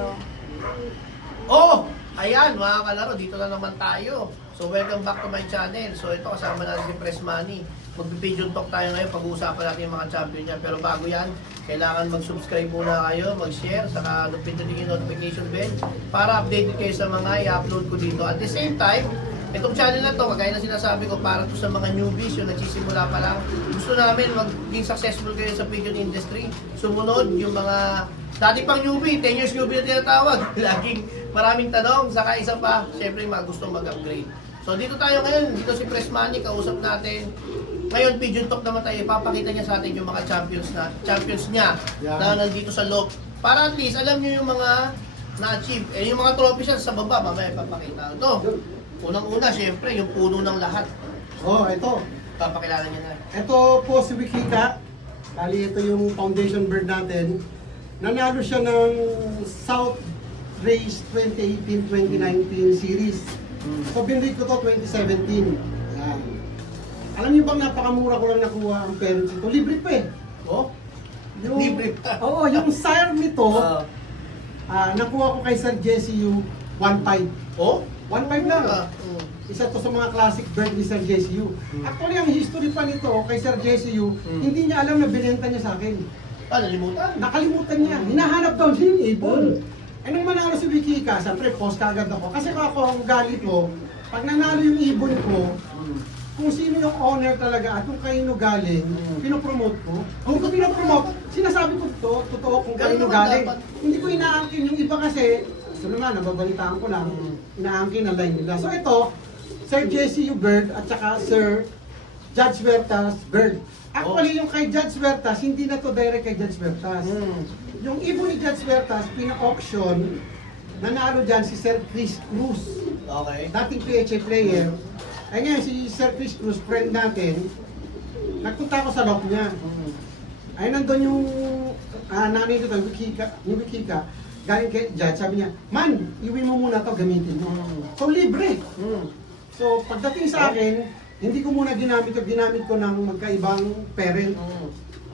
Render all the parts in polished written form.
dito. Oh! Ayan, mga kalaro, dito na naman tayo. So, welcome back to my channel. So, ito kasama natin si Press Money. Mag-pigeon talk tayo ngayon, pag-uusapan natin yung mga champion niya. Pero bago yan, kailangan mag-subscribe muna kayo, mag-share, saka pindutin yung notification bell para updated kayo sa mga i-upload ko dito. At the same time, itong channel na to, kagaya na sinasabi ko, para to sa mga newbies, yung nagsisimula pa lang. Gusto namin maging successful kayo sa pigeon industry. Sumunod yung mga dati pang newbie, 10 years newbie na tinatawag. Laging maraming tanong, saka isa pa, syempre mga gustong mag-upgrade. So dito tayo ngayon, dito si Press Money, kausap natin. Ngayon, pigeon talk naman tayo, ipapakita niya sa atin yung mga champions niya na nandito sa loob. Para at least, alam niyo yung mga na-achieve. Eh, yung mga trophies sa baba, mamaya ipapakita. Ito, unang-una, syempre, yung puno ng lahat. Oh, ito. Papakilala niya na. Ito po si Wikika. Bali, ito yung foundation bird natin. Nanalo siya ng South Race 2018-2019 series. So, binrate ko to 2017. Yan. Alam niyo bang napakamura ko lang nakuha ang parents ito? Libre pa eh. Oh? Yung, Libre pa. Oo, yung sire nito, nakuha ko kay Sir Jesse Yu 1.5. Oh? 1.5 lang. Mm. Isa to sa mga classic bird ni Sir Jesse Yu. Actually, ang history pa nito kay Sir Jesse Yu, hindi niya alam na binenta niya sa akin. Nalimutan. Nakalimutan niya. Hinahanap daw niya yung ibon. Eh nung manalo si Wikika, siyempre post kagad ako. Kasi kung ako ang galit ko, pag nanalo yung ibon ko, kung sino yung owner talaga at kung kanino galing, pinopromote ko. Kung ko pinopromote, sinasabi ko to, totoo kung kanino galing. Hindi ko inaangkin yung iba kasi, gusto naman, nababalitaan ko lang, inaangkin ang line nila. So ito, Sir Jesse Yu bird at saka Sir Judge Huertas bird. Actually, yung kay Judge Huertas, hindi na to direct kay Judge Huertas. Yung ibon ni Judge Huertas, pina-auction, nanalo dyan si Sir Chris Cruz. Okay. Dating PHA player. Ay ngayon, si Sir Chris Cruz, friend natin, nagpunta ako sa loob niya. Ay nandun yung nanay dito, yung Wikika, galing kay Judge, sabi niya, man, iwi mo muna to, gamitin mo. So, libre. So, pagdating sa akin, hindi ko muna ginamit ko ng magkaibang parent.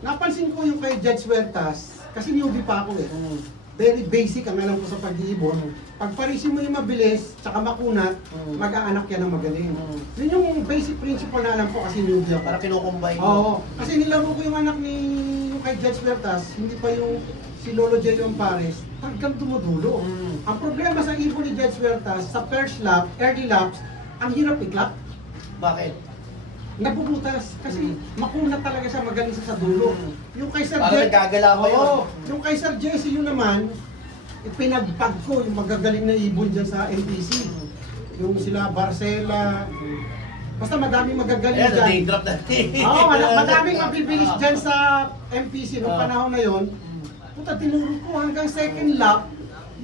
Napansin ko yung kay Judge Huertas, kasi newbie pa ako eh. Very basic ang alam ko sa pag-iibon. Pag parisin mo yung mabilis, tsaka makunat, mag-aanak yan ng magaling. Yun yung basic principle na alam ko kasi newbie ako. Para kinukumbay mo. Oo. Kasi nilaro ko yung anak ni yung kay Judge Huertas, hindi pa yung si Lolo Jello Pares, hanggang tumudulo. Ang problema sa ibon ni Judge Huertas, sa first lap, early laps, ang hirap iklap. Bakit? Nabubutas kasi makunat talaga siya, magaling siya sa dulo. Yung kay Sir Parang nagagala pa yun. Oo. Yung kay Sir Jesse yun naman, pinagpag ko yung magagaling na ibon dyan sa NPC. Yung sila Barcela, basta madaming magagaling Ayan, dyan. name drop na. Oo, madaming mabibilis dyan sa MPC noong panahon na yon. Puta, tinuro ko hanggang second lap,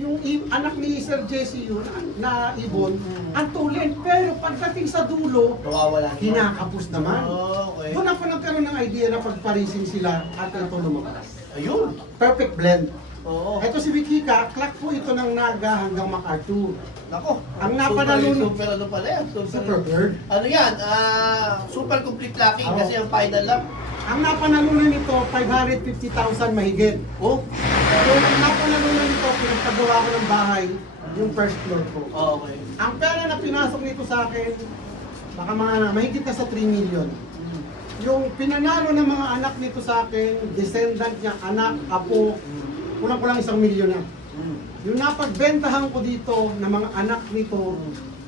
yung anak ni Sir Jesse yun, na ibon, ang tulin. Pero pagdating sa dulo, Nawawala. kinakapos naman. Oh, okay. Doon ako nagkaroon ng idea na pagparising sila at ito lumabas. Ayun. Perfect blend. Oo. Ito si Wikika, clock po ito ng Naga hanggang MacArthur. Nako. Ang napanalo nun- Super ano pala yan? Super bird. Ano yan? Super complete locking Oo. kasi ang final lap. Ang napanalunan nito, 550,000 mahigit. Oh. Yung napanalunan nito, pinagpagawa ko ng bahay, yung first floor ko. Oh, okay. Ang pera na pinasok nito sa akin, baka mga mahigit na sa 3 million. Yung pinanalo ng mga anak nito sa akin, descendant niya, anak, apo, kulang-kulang 1 milyon na. Yung napagbentahan ko dito ng mga anak nito,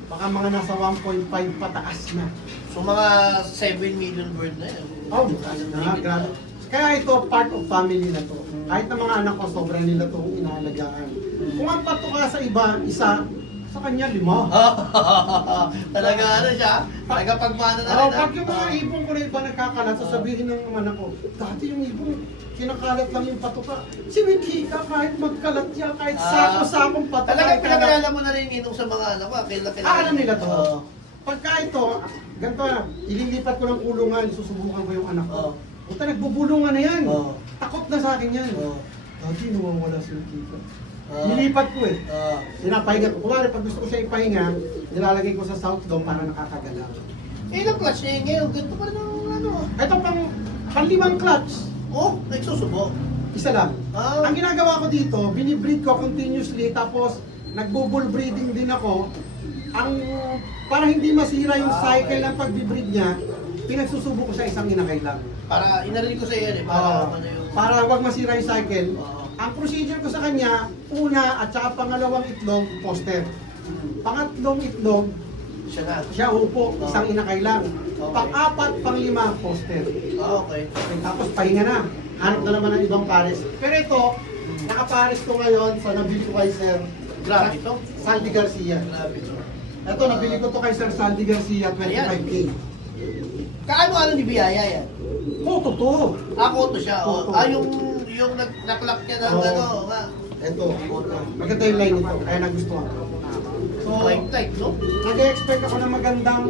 baka mga nasa 1.5 pataas na. So mga 7 million bird na yan. Oh, grabe. Kaya ito, part of family na to. Kahit na mga anak ko, sobrang nila itong inaalagaan. Kung ang pato ka sa iba, isa, sa kanya 5. Talaga ano siya? Talaga pagmana na rin. Pag yung mga ibon ko na iba nagkakalat, sasabihin ng anak ko, dati yung ibon, kinakalat lang yung pato ka. Si Wikika, kahit magkalat yan, kahit sako-sakong pato. Talaga pinakilala mo na rin inong sa mga anak ko. Alam nila to. Oo. Pagka ito, ganito na, ililipat ko ng kulungan, susubukan ko yung anak ko. Puta, nagbubulungan na yan. Takot na sa akin yan. Dati nawawala si Wikika. Nilipat ko eh. Sinapahinga ko. Kumari, pag gusto ko siya ipahinga, nilalagay ko sa South Dome para nakakagalaw. Ilang clutch niya ngayon? Ganito pa rin ang ano. Ito pang 5 clutch. Oh, nagsusubo. Isa lang. Ah. Ang ginagawa ko dito, binibreed ko continuously, tapos nagbo-bull breeding din ako. Para hindi masira yung cycle ng pagbibreed niya, pinagsusubo ko sa isang inakay lang. Para, inarinig ko sa iyo yan eh, para ano yung... Para wag masira yung cycle. Oo. Ang procedure ko sa kanya, una at saka pangalawang itlog, poster. Pangatlong itlog, Siya na. siya upo, isang inakay lang. Okay. Pang-apat, panglima, poster. Okay. Tapos pahinga na. Hanap na naman ng ibang pares. Pero ito, nakapares ko ngayon sa nabili ko kay Sir Grabe ito. Sandy Garcia. Grabe ito. Ito, nabili ko to kay Sir Sandy Garcia, 25K. Kaano ni Biyaya yan? Photo to. Ako to siya. Oh. Oo. Yung naklak niya ng Oo. ano. Nga. Ito, maganda yung line nito, kaya nagustuhan ko. So, White type, no? nag-expect ako ng magandang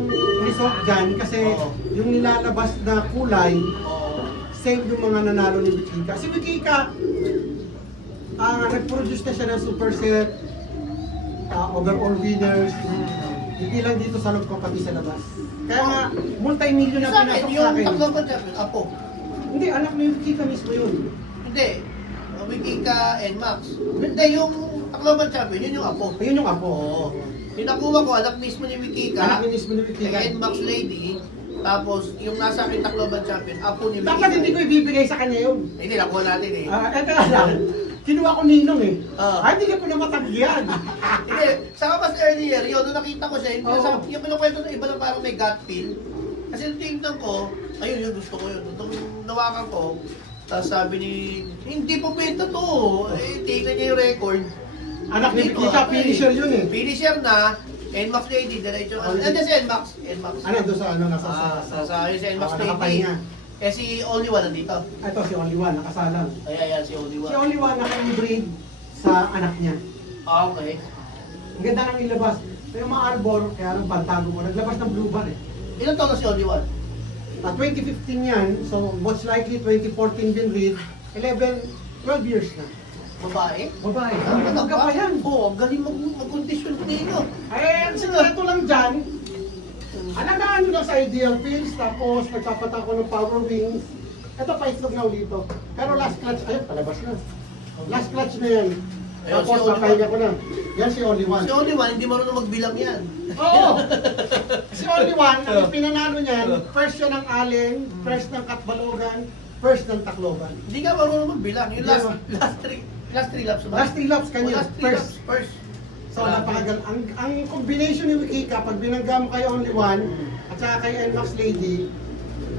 result dyan kasi Oo. yung nilalabas na kulay, Oo. same yung mga nanalo ni Wikika. Si Wikika, nag-produce na siya ng super set, overall winners, hindi lang dito sa loob ko, pati sa labas. Kaya nga, multi-million na Sa akin, pinasok sa yung akin. tatlo ko champion, Apo. Hindi, anak ni Wikika mismo yun. Hindi. Wikika and Max. Hindi, yung Tacloban champion, yun yung Apo. Ayun yung apo. Oo. Yung nakuha ko, anak mismo ni Wikika. Anak ni mismo ni Wikika. And Max Lady. Tapos, yung nasa akin Tacloban champion, Apo ni Wikika. Dapat hindi ko ibibigay sa kanya yun. Hindi, nakuha natin eh. Eto nga lang, kinuha ko ninong eh. Oo. Ay, hindi ko na matagyan. Hindi, saka mas earlier, yun, nung nakita ko siya, yung, Oo. yung kinukwento ng iba na parang may gut feel. Kasi nung tingnan ko, ayun, yun, gusto ko yun. Nung nawakan ko, tapos sabi ni, hindi po benta to. Eh, tingnan niya yung record. Anak ni Dito, Wikika, finisher yun eh. Finisher na, NMAX Lady, diretso. Oh, Ano si NMAX? NMAX. Ano, doon sa ano, nasa Sa yung si NMAX Lady. nakapahinga. Eh si Only One nandito. Ito si Only One, nakasalang. Ayan, si Only Si One. Only One naka-breed sa anak niya. Okay. Ang ganda nang ilabas. So yung mga arbor, kaya nung pantago ko, naglabas ng blue bar eh. Ilan taon na si Only One? 2015 yan, so most likely 2014 bin breed, 11, 12 years na. Babae? Babae, Ang ang ganda pa yan. Oo, ang galing mag-condition dito. Ay, ang sikreto lang dyan, alagaan nyo lang sa ideal pills, tapos nagpapatako ng power wings. Ito pa itlog na ulito. Pero last clutch, ayun, palabas na. Last clutch na yan. Ayun, Tapos si Only papahinga ko na. Yan si Only One. Si Only One, hindi marunong magbilang yan. Oo! Si Only One, ang pinanalo niyan, first siya ng Allen, first ng Katbalogan, first ng Tacloban. Hindi ka marunong magbilang. Yung Hindi last three laps ba? Last 3 laps Oh, kanya, last three laps, first. first. So napakagal. Ang combination ni Wikika, pag binangga mo kay Only One, at saka kay NMAX Lady,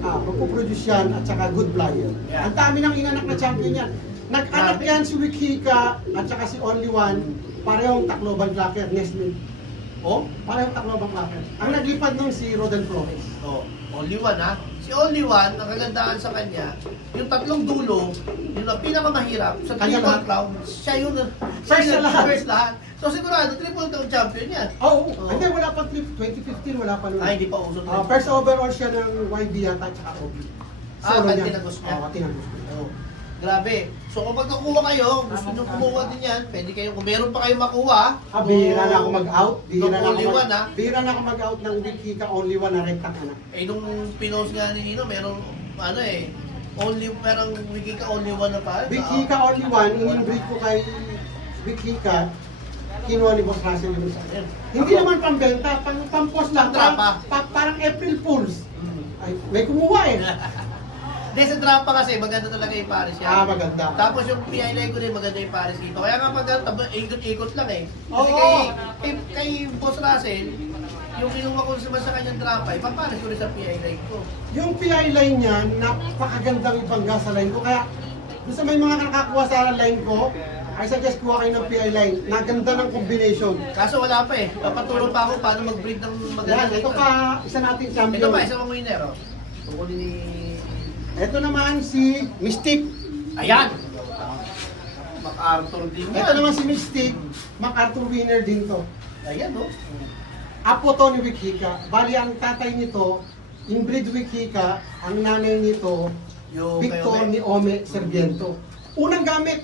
magpuproduce yan, at saka good flyer. Yeah. Ang dami ng inanak na champion yan. Nag-anak Grabe. yan si Wikika, at saka si Only One, parehong Tacloban Clacker, Nestle. Oh? Parehong Tacloban Clacker. Ang naglipad nun si Roden Flores. Oh, Only One ha. Si Only One, ang kagandahan sa kanya, yung tatlong dulo, yung pinakamahirap sa Kanya triple lahat. crown, siya yung First sa lahat. First lahat. So sigurado, triple crown champion yan. Oh, Oo. hindi, wala pa trip. 2015, wala pa nun. Ay, hindi pa uso. First overall siya ng YB yata, at saka OB. kahit tinagos niya. Oo, tinagos niya. Oh. Grabe. So kung magkakuha kayo, gusto nyo kumuha din yan, pwede kayo, kung meron pa kayo makuha. Bihira na ako mag-out. Only One, ha? Bihira na ako mag-out ng Wikika Only One na rekta anak. Eh nung pinost nga ni Nino, meron, ano eh, merong Wikika Only One na pa. Wikika Only One, in-breed ko kay Wikika, kinuha ni Boss Russell yung isa. Hindi naman pambenta, pang-post lang. Pang-trapa. Parang April Fools. Hmm. Ay, may kumuha eh. Hindi, sa drapa kasi, maganda talaga yung Paris yan. Maganda. Tapos yung PI ko din, maganda yung Paris dito. Kaya nga pag ikot-ikot lang eh. Kasi Oo. kay Boss Russell, yung kinuha ko sa kanyang drapa, ipaparis ko rin sa PI ko. Yung PI line niya, napakagandang ibangga sa line ko. Kaya, doon sa may mga nakakuha sa line ko, I suggest kuha kayo ng PI line. Naganda ng combination. Kaso wala pa eh. Papatulong pa ako paano mag-breed ng Yan, maganda. ito pa, isa nating champion. Ito pa, isang mga winner oh. Kukunin ni... Ito naman si Mystic. Ayan! MacArthur din yan. Ito naman si Mystic. MacArthur winner din to. Ayan oh. Apo to ni Wikika. Bali, ang tatay nito, inbreed Wikika. Ang nanay nito, Yung Victor kayo, ni Ome Serviento. Unang gamit.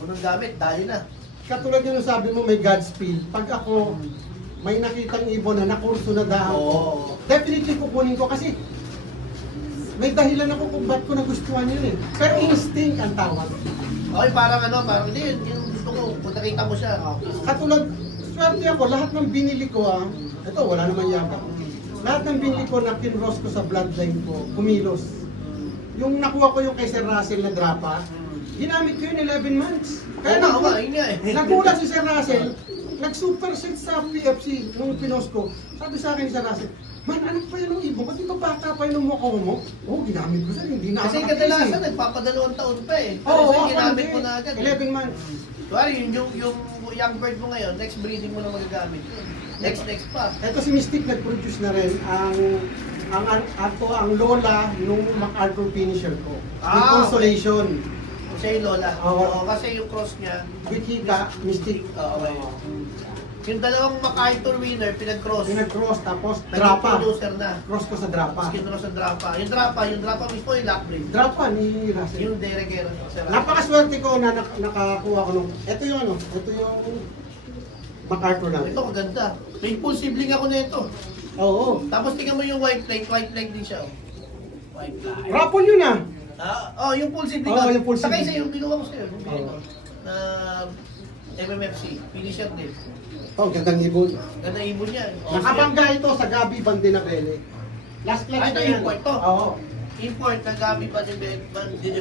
unang gamit, dali na. Katulad yung sabi mo, may Godspeed. Pag ako, may nakitang ibon na nakurso na dahon ko, Oo. definitely kukunin ko kasi may dahilan ako kung ba't ko nagustuhan yun eh. Pero instinct ang tawag. Okay, parang ano, parang hindi, yung gusto ko, kung nakita mo siya. Katulad, swerte ako, lahat ng binili ko ito wala naman yabang. Lahat ng binili ko na kinross ko sa bloodline ko, kumilos. Yung nakuha ko yung kay Sir Russell na drapa, ginamit ko yun 11 months. Kaya na, yun nga eh. nagulat si Sir Russell, nag-superset sa PFC nung pinost ko. Sabi sa akin ni Sir Russell, man, ano pa yun ang ibon? Ba't ito bata pa yun ang mukha mo? Oo, ginamit ko sir, hindi na Kasi kadalasan, nagpapadalawang taon pa eh. Pero Oo, kasi ginamit mo na agad. 11 months. Sorry, yung young bird mo ngayon, next breeding mo na magagamit. Next pa. Ito si Mystic nag-produce na rin ang lola nung MacArthur finisher ko. With Consolation. Siya yung lola. Oo. Oo, kasi yung cross niya, With Hika, Mystic. Oo, okay. Yung dalawang MacArthur winner, pinag-cross. Pinag-cross tapos Naging drapa. producer na. Cross ko sa drapa. Skin cross sa drapa. Yung drapa mismo yung lockbreed. Drapa ni Russell. Yung Derekero. Napakaswerte ko na nakakuha ko nung, ito yung MacArthur namin. Ito maganda. May full sibling ako nito. Oo. Tapos tingnan mo yung white flag din siya. Oh. White flag. Rapol yun ah. Yung full sibling. Oo, yung full Sakay sibling. sa'yo, yung binuha ko sa'yo. Yung Oo. na MMFC. Finisher din. Oh, gandang ibon. Ganda ibon yan. Nakabangga ito sa Gabi Bandinabele. Last class Ito na yan. import to. Oo. Import na gabi pa din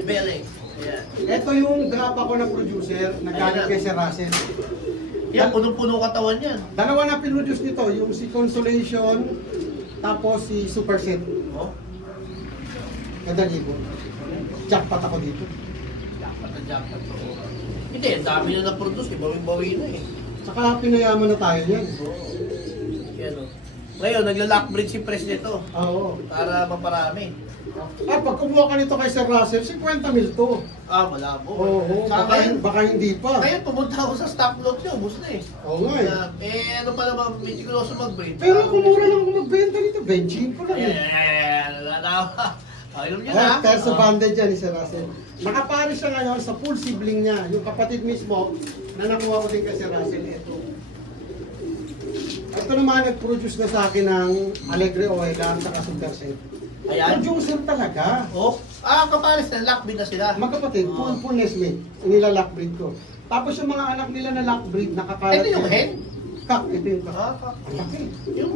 Beleng. Yan. Ito yung drapa ko na producer na galing kay Sir Russell. Yan, punong-puno katawan yan. Dalawa na pinroduce nito, yung si Consolation, tapos si Superset. Oh, Gandang ibon. Jackpot ako dito. jackpot na jackpot to. Hindi, ang dami na na-produce. Ibawin-bawi na eh. Saka pinayaman na tayo yan. Yan o. Ngayon, nagla-lockbreed si Pres nito. Oo. Para maparami. Pag kumuha ka nito kay Sir Russell, 50 mil to. Malabo. Oo, baka hindi pa. Ngayon, pumunta ako sa stock lot niyo. Ubus na eh. Oo nga eh. Ano pa naman, mitikuloso mag-breed. Pero kung mura lang ako magbenta nito, benching ko lang eh. Alam niyo na. Perso banded yan ni Sir Russell. Nakapari siya ngayon sa full sibling niya. Yung kapatid mismo, na nakuha ko din kay Sir Russell. Ito naman, nag-produce na sa akin ng Alegre Oila at saka Superset. Ayan. Producer talaga. Kapares na, lockbreed na sila. Magkapatid, full Nesmith. Inila lockbreed ko. Tapos yung mga anak nila na lockbreed, nakakalat. Ito yung hen? Kak, ito yung kak. Ang laki. Yung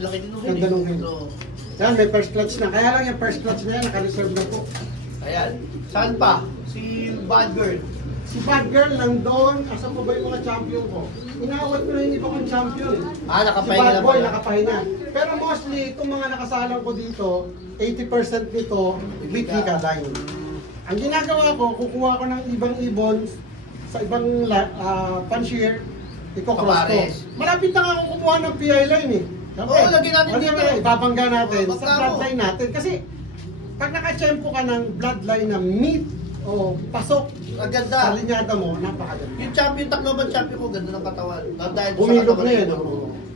laki din ng hen. Ganda nung hen. So, Yan, may first clutch na. Kaya lang yung first clutch na yan, naka-reserve na po. ayan. Saan pa? Si Bad Girl. Si Bad Girl nandun, asa pa ba yung mga champion ko? Inawat ko na yung iba kong champion. Nakapahinga Si Bad na Boy, pala. nakapahinga. Pero mostly, itong mga nakasalang ko dito, 80% nito, with Hika line. Ang ginagawa ko, kukuha ko ng ibang ibon sa ibang pan-shear, iko-cross ko. Kapares. Malapit na nga ako kumuha ng PI line eh. Oo, lagyan natin dito. Ibabangga natin Oo, sa magkano? bloodline natin. Kasi, pag nakachempo ka ng bloodline na meat o pasok Ang sa ganda. linyada mo, napakaganda. Yung champion, Tacloban champion ko, ganda ng katawan. Dahil doon sa Bumilog katawan na yun. niya.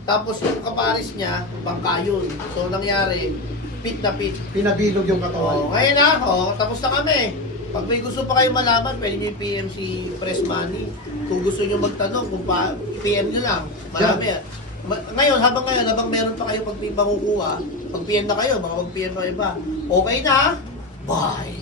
Tapos yung kaparis niya, bangkayon. So nangyari, pit na pit. Pinabilog yung katawan. Ngayon na, tapos na kami. Pag may gusto pa kayo malaman, pwede nyo i-PM si Press Money. Kung gusto nyo magtanong, PM nyo lang. Marami. Ngayon, habang meron pa kayo pag makukuha, pag PM na kayo, baka mag-PM pa kayo pa. Okay na, bye!